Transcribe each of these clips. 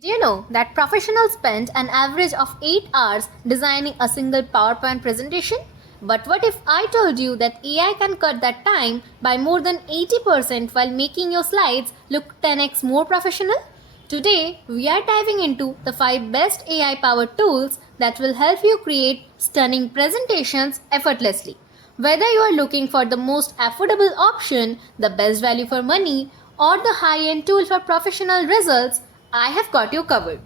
Did you know that professionals spend an average of 8 hours designing a single PowerPoint presentation? But what if I told you that AI can cut that time by more than 80% while making your slides look 10x more professional? Today, we are diving into the 5 best AI powered tools that will help you create stunning presentations effortlessly. Whether you are looking for the most affordable option, the best value for money, or the high end tool for professional results, I have got you covered.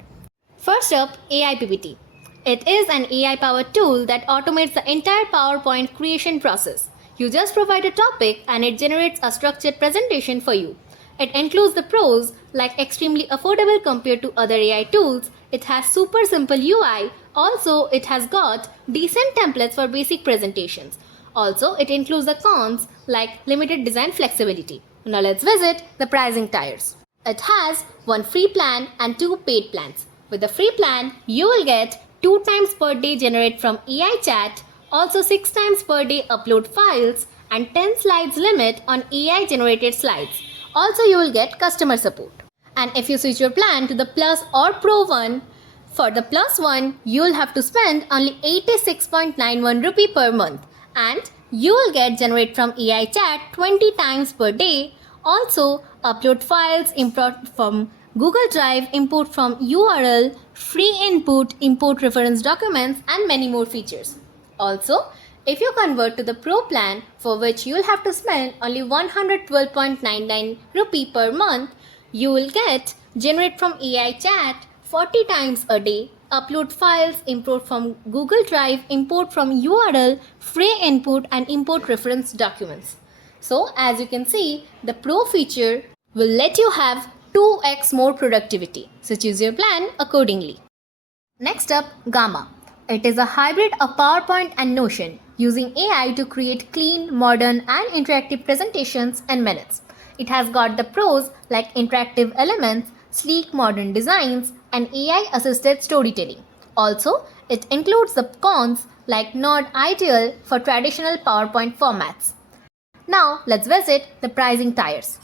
First up, AI PPT. It is an AI powered tool that automates the entire PowerPoint creation process. You just provide a topic and it generates a structured presentation for you. It includes the pros like extremely affordable compared to other AI tools. It has super simple UI. Also, it has got decent templates for basic presentations. Also, it includes the cons like limited design flexibility. Now let's visit the pricing tiers. It has one free plan and two paid plans. With the free plan, you will get 2 times per day generate from AI chat, also 6 times per day upload files, and 10 slides limit on AI generated slides. Also, you will get customer support. And if you switch your plan to the Plus or Pro one, for the Plus one, you will have to spend only 86.91 rupee per month, and you will get generate from AI chat 20 times per day. Also, upload files, import from Google Drive, import from URL, free input, import reference documents, and many more features. Also, if you convert to the Pro plan, for which you will have to spend only 112.99 rupee per month, you will get generate from AI chat 40 times a day, upload files, import from Google Drive, import from URL, free input, and import reference documents. So, as you can see, the Pro feature will let you have 2x more productivity. So, choose your plan accordingly. Next up, Gamma. It is a hybrid of PowerPoint and Notion, using AI to create clean, modern, and interactive presentations in minutes. It has got the pros like interactive elements, sleek modern designs, and AI assisted storytelling. Also, it includes the cons like not ideal for traditional PowerPoint formats. Now, let's visit the pricing tiers.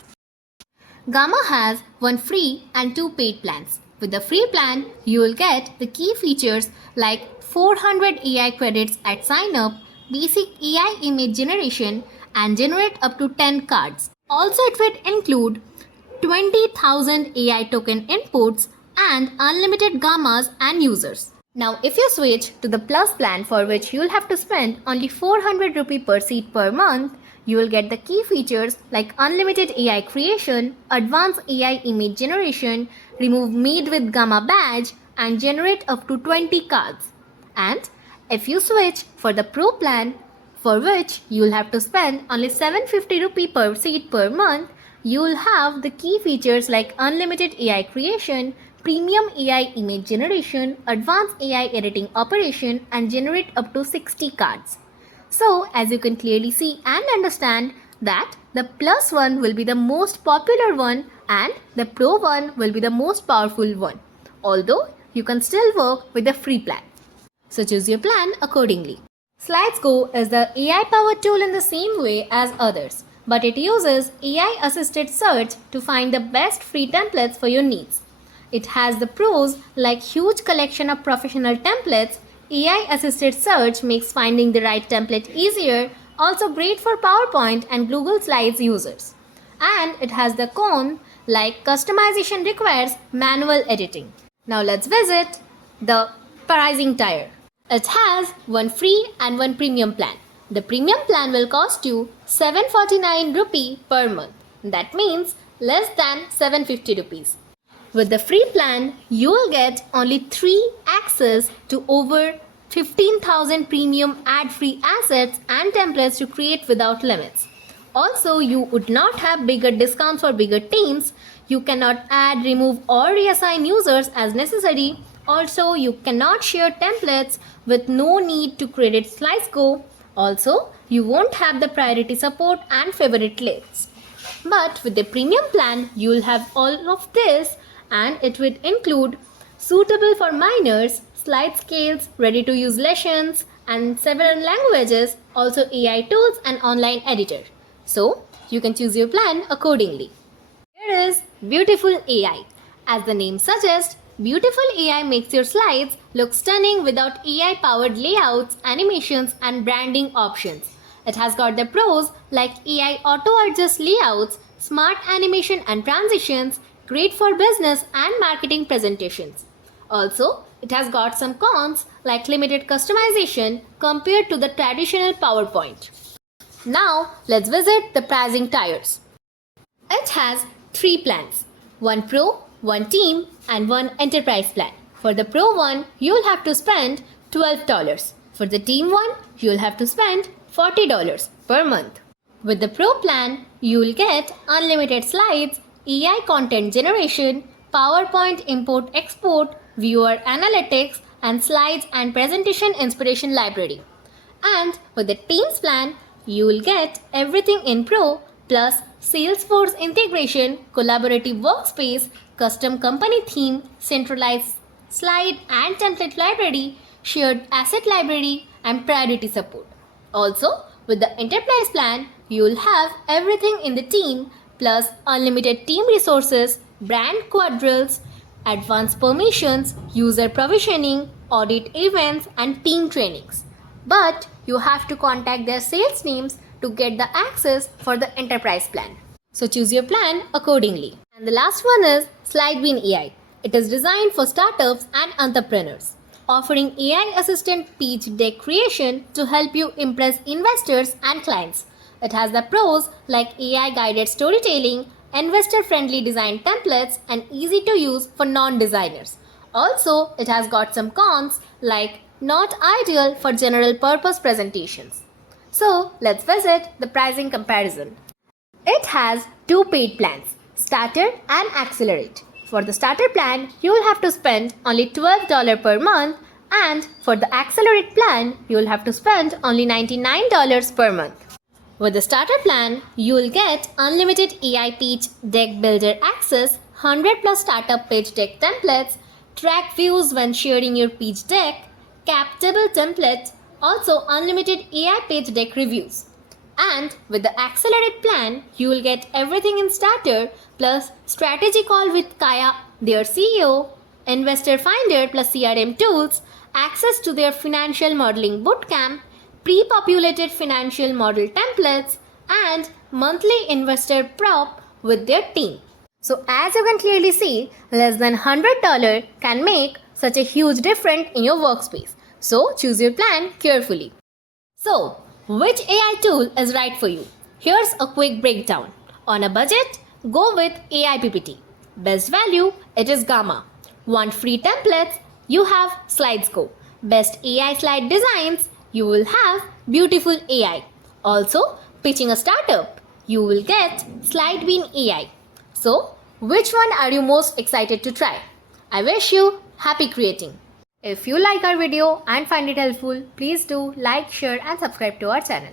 Gamma has one free and two paid plans. With the free plan, you will get the key features like 400 AI credits at sign up, basic AI image generation, and generate up to 10 cards. Also, it will include 20,000 AI token inputs and unlimited gammas and users. Now, if you switch to the Plus plan, for which you'll have to spend only 400 rupee per seat per month, you will get the key features like unlimited AI creation, advanced AI image generation, remove Made with Gamma badge, and generate up to 20 cards. And if you switch for the Pro plan, for which you will have to spend only 750 rupee per seat per month, you will have the key features like unlimited AI creation, premium AI image generation, advanced AI editing operation, and generate up to 60 cards. So, as you can clearly see and understand that the Plus one will be the most popular one and the Pro one will be the most powerful one. Although, you can still work with the free plan. So, choose your plan accordingly. SlidesGo is the AI powered tool in the same way as others, but it uses AI assisted search to find the best free templates for your needs. It has the pros like huge collection of professional templates. AI assisted search makes finding the right template easier, also great for PowerPoint and Google Slides users. And it has the con like customization requires manual editing. Now let's visit the pricing tier. It has one free and one premium plan. The premium plan will cost you 749 rupee per month. That means less than 750 rupees. With the free plan, you will get only 3 access to over 15,000 premium ad-free assets and templates to create without limits. Also, you would not have bigger discounts for bigger teams. You cannot add, remove or reassign users as necessary. Also, you cannot share templates with no need to credit SlidesGo. Also, you won't have the priority support and favorite lists. But with the premium plan, you will have all of this, and it would include suitable for minors, slide scales, ready to use lessons, and several languages, also AI tools and online editor. So, you can choose your plan accordingly. Here is Beautiful AI. As the name suggests, Beautiful AI makes your slides look stunning without AI-powered layouts, animations, and branding options. It has got the pros like AI auto-adjust layouts, smart animation and transitions, great for business and marketing presentations. Also, it has got some cons like limited customization compared to the traditional PowerPoint. Now, let's visit the pricing tiers. It has 3 plans, one Pro, one Team, and one Enterprise plan. For the Pro one, you'll have to spend $12. For the Team one, you'll have to spend $40 per month. With the Pro plan, you'll get unlimited slides, AI content generation, PowerPoint import export, viewer analytics, and slides and presentation inspiration library. And with the Teams plan, you'll get everything in Pro plus Salesforce integration, collaborative workspace, custom company theme, centralized slide and template library, shared asset library, and priority support. Also, with the Enterprise plan, you'll have everything in the team plus unlimited team resources, brand quadrilles, advanced permissions, user provisioning, audit events, and team trainings. But you have to contact their sales teams to get the access for the Enterprise plan. So choose your plan accordingly. And the last one is SlideBean AI. It is designed for startups and entrepreneurs, offering AI assistant pitch deck creation to help you impress investors and clients. It has the pros like AI guided storytelling, investor friendly design templates, and easy to use for non-designers. Also, it has got some cons like not ideal for general purpose presentations. So, let's visit the pricing comparison. It has 2 paid plans, Starter and Accelerate. For the Starter plan, you will have to spend only $12 per month, and for the Accelerate plan, you will have to spend only $99 per month. With the Starter plan, you will get unlimited AI pitch deck builder access, 100 plus startup pitch deck templates, track views when sharing your pitch deck, captable template, also unlimited AI pitch deck reviews. And with the Accelerate plan, you will get everything in Starter plus strategy call with Kaya, their CEO, Investor Finder plus CRM tools, access to their financial modeling bootcamp, pre-populated financial model templates, and monthly investor prop with their team. So as you can clearly see, less than $100 can make such a huge difference in your workspace. So choose your plan carefully. So, which AI tool is right for you? Here's a quick breakdown. On a budget, go with AI PPT. Best value, it is Gamma. Want free templates? You have SlidesGo. Best AI slide designs? You will have Beautiful AI. Also, pitching a startup? You will get SlideBean AI. So, which one are you most excited to try? I wish you happy creating. If you like our video and find it helpful, please do like, share and subscribe to our channel.